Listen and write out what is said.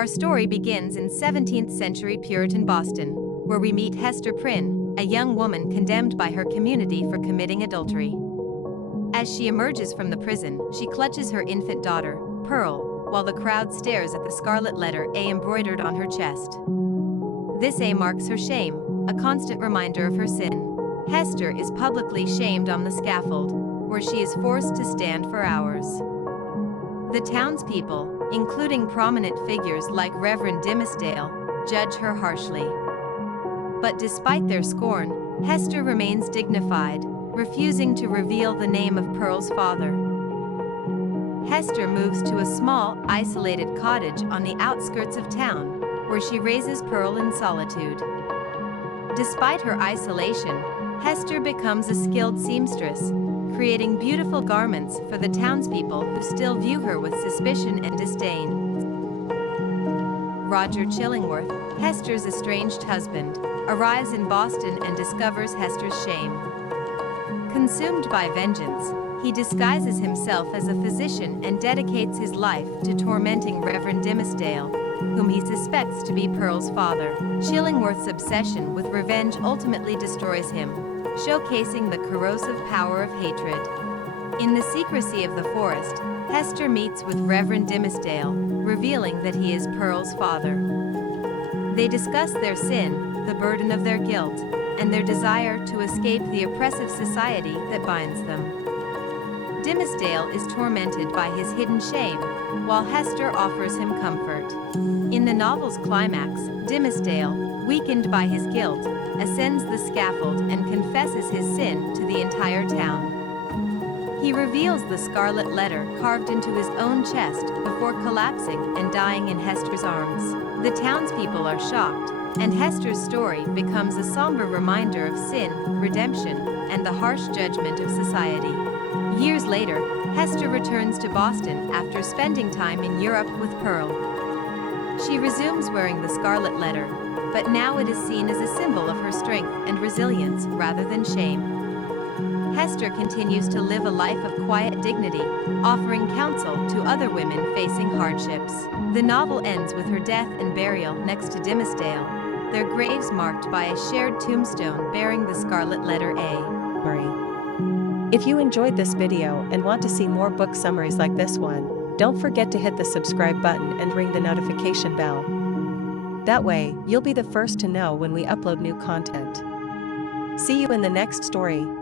Our story begins in 17th century Puritan Boston, where we meet Hester Prynne, a young woman condemned by her community for committing adultery. As she emerges from the prison, she clutches her infant daughter, Pearl, while the crowd stares at the Scarlet Letter A embroidered on her chest. This A marks her shame, a constant reminder of her sin. Hester is publicly shamed on the scaffold, where she is forced to stand for hours. The townspeople, including prominent figures like Reverend Dimmesdale, judge her harshly. But despite their scorn, Hester remains dignified, refusing to reveal the name of Pearl's father. Hester moves to a small, isolated cottage on the outskirts of town, where she raises Pearl in solitude. Despite her isolation, Hester becomes a skilled seamstress, creating beautiful garments for the townspeople who still view her with suspicion and disdain. Roger Chillingworth, Hester's estranged husband, arrives in Boston and discovers Hester's shame. Consumed by vengeance, he disguises himself as a physician and dedicates his life to tormenting Reverend Dimmesdale, whom he suspects to be Pearl's father. Chillingworth's obsession with revenge ultimately destroys him, showcasing the corrosive power of hatred. In the secrecy of the forest, Hester meets with Reverend Dimmesdale, revealing that he is Pearl's father. They discuss their sin, the burden of their guilt, and their desire to escape the oppressive society that binds them. Dimmesdale is tormented by his hidden shame, while Hester offers him comfort. In the novel's climax, Dimmesdale, weakened by his guilt, ascends the scaffold and confesses his sin to the entire town. He reveals the Scarlet Letter carved into his own chest before collapsing and dying in Hester's arms. The townspeople are shocked, and Hester's story becomes a somber reminder of sin, redemption, and the harsh judgment of society. Years later, Hester returns to Boston after spending time in Europe with Pearl. She resumes wearing the Scarlet Letter, but now it is seen as a symbol of her strength and resilience rather than shame. Hester continues to live a life of quiet dignity, offering counsel to other women facing hardships. The novel ends with her death and burial next to Dimmesdale, their graves marked by a shared tombstone bearing the Scarlet Letter A. If you enjoyed this video and want to see more book summaries like this one, don't forget to hit the subscribe button and ring the notification bell. That way, you'll be the first to know when we upload new content. See you in the next story.